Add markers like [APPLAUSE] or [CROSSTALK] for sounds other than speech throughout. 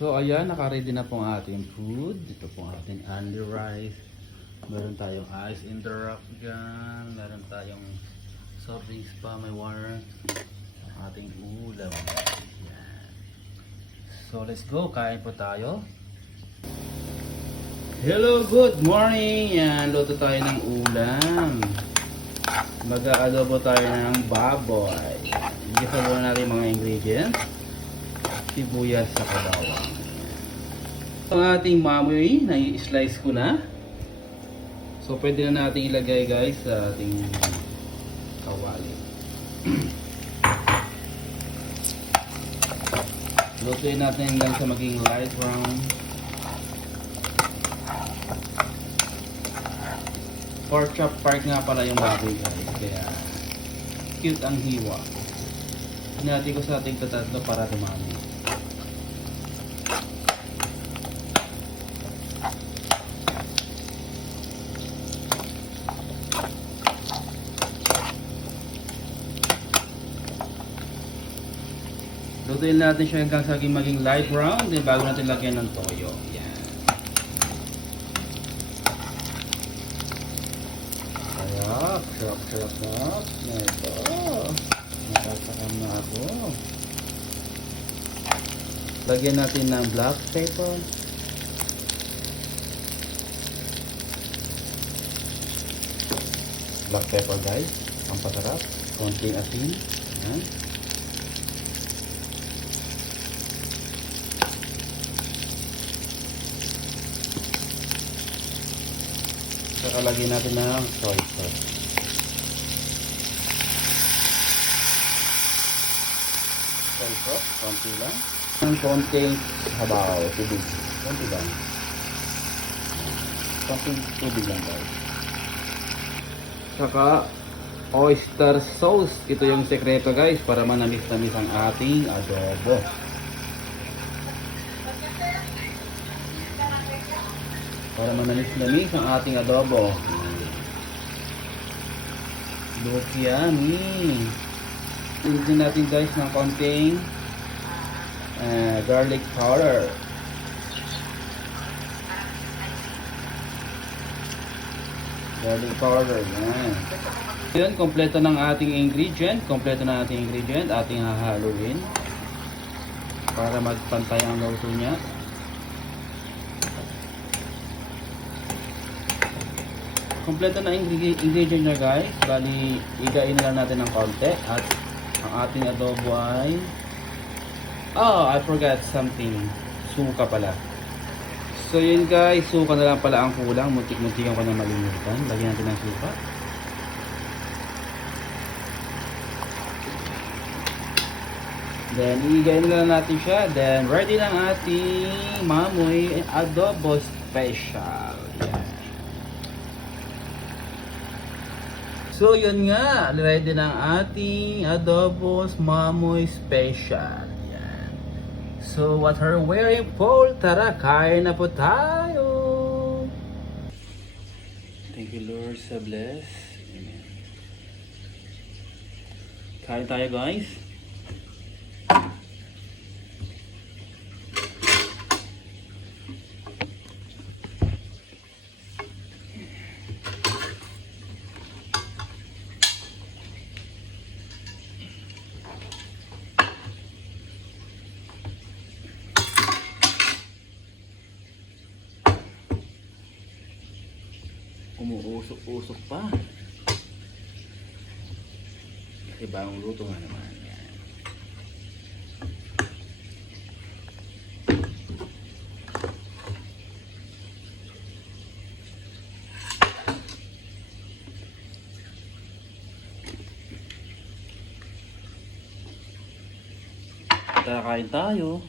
So ayan, naka-ready na po ang ating food. Ito po ang ating only rice. Meron tayong ice in the. Meron tayong soft drinks pa, may water. Ang ating ulam. So let's go, kain po tayo. Hello, good morning! Yan, luto tayo ng ulam. Mag-aadobo tayo ng baboy. Igisa muna natin mga ingredients. Sibuyas sa kabawang. Ang ating mamoy, na-slice ko na. So, pwede na natin ilagay guys sa ating kawali. [CLEARS THROAT] Lutuin natin lang sa maging light brown. Pork chop part nga pala yung baboy guys. Kaya cute ang hiwa. Hinati ko sa ating tatatlo para dumami. Lutuin natin siya hanggang sa maging light brown, then bago natin lagyan ng toyo. Yan. Sarap, sarap, sarap, sarap. Ito. Nakatakam na ako. Lagyan natin ng black pepper. Black pepper guys. Ang patarap. Konting asin. Yan. Saka lagyan natin ng soy sauce. Soy sauce, konti lang. Ng konting habaw, tubig. Konti lang. Konting tubig lang guys. Saka oyster sauce. Ito yung sekreto guys para manamis-namis ang ating adobo. Para manalis-namis ang ating adobo. Look yummy! Ilagyan natin guys ng konting uh, garlic powder. Garlic powder, yan. Yan, kompleto ng ating ingredient. Kompleto ng ating ingredient. Ating hahaluin. Para magpantay ang luto niya. Kompleto na ingre- ingredient niya guys. Bali, igain lang natin ng konti. At ang ating adobo ay... Oh, I forgot something. Suka pala. So yun guys, suka na lang pala ang kulang. Muntik-muntikan ko na malimutan. Lagyan natin ng suka. Then, igain na natin siya. Then, ready na ang ating mamoy adobo special. Yan. So yun nga, ready ang ating adobos mamoy special. Yan. So what are we wearing Paul? Tara, kain na po tayo. Thank you Lord sa bless. Amen. Kain tayo guys. Umuusok-usok pa. Ibang luto nga naman. Yan. Tara kain tayo.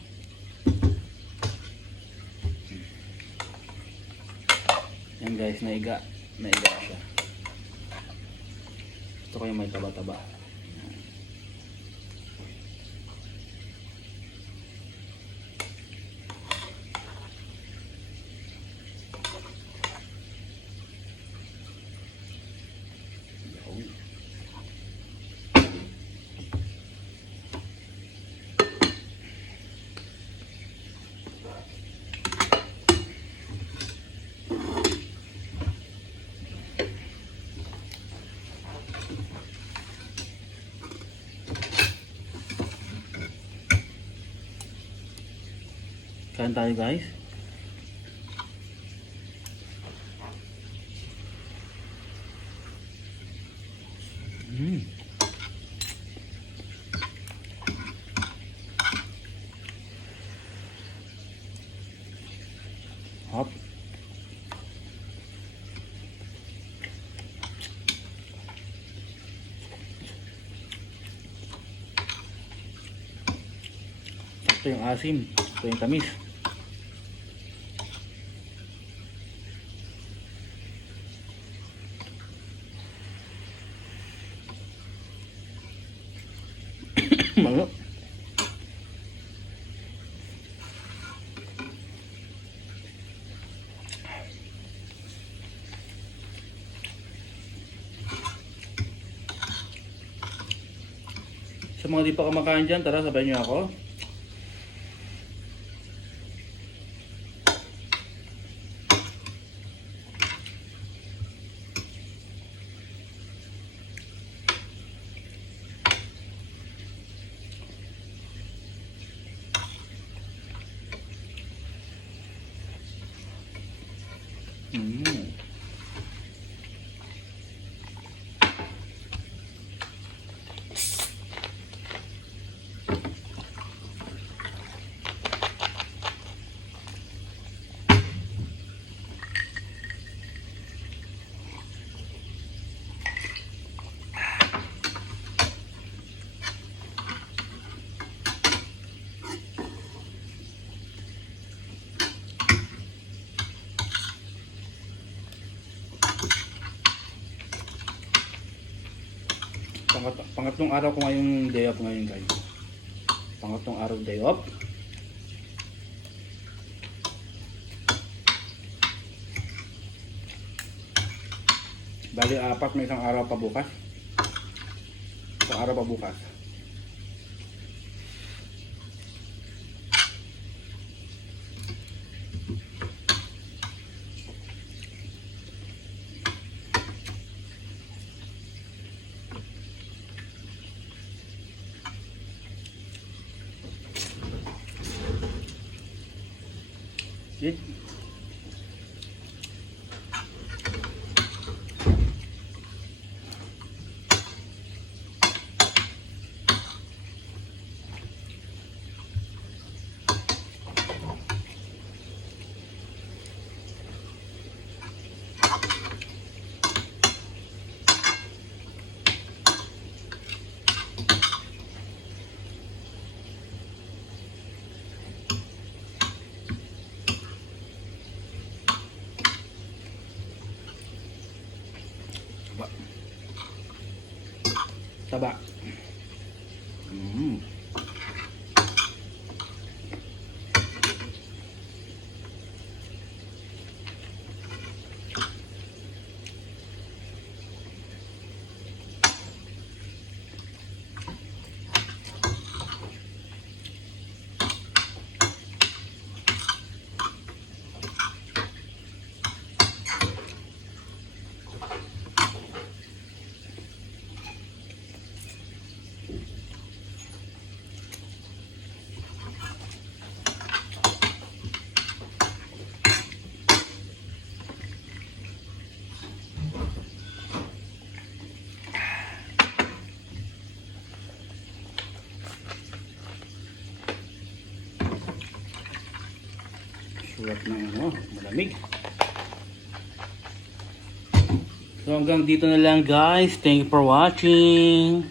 Yan guys, naiga. Naiga siya. Ito ko may taba-taba. Kain tayo guys. Mm. Hop. Sakto yung asim. Sakto yung tamis. Malo. Sa mga di pa kumakain dyan, tara sabay niyo ako. Mm. Pangat pangatlong araw ko ngayong day off ngayon guys. Pangatlong araw day off. Bali apat may isang araw pa bukas. Isang araw pa bukas. есть Taba. Sulat ng ano, malamig. So hanggang dito na lang guys. Thank you for watching.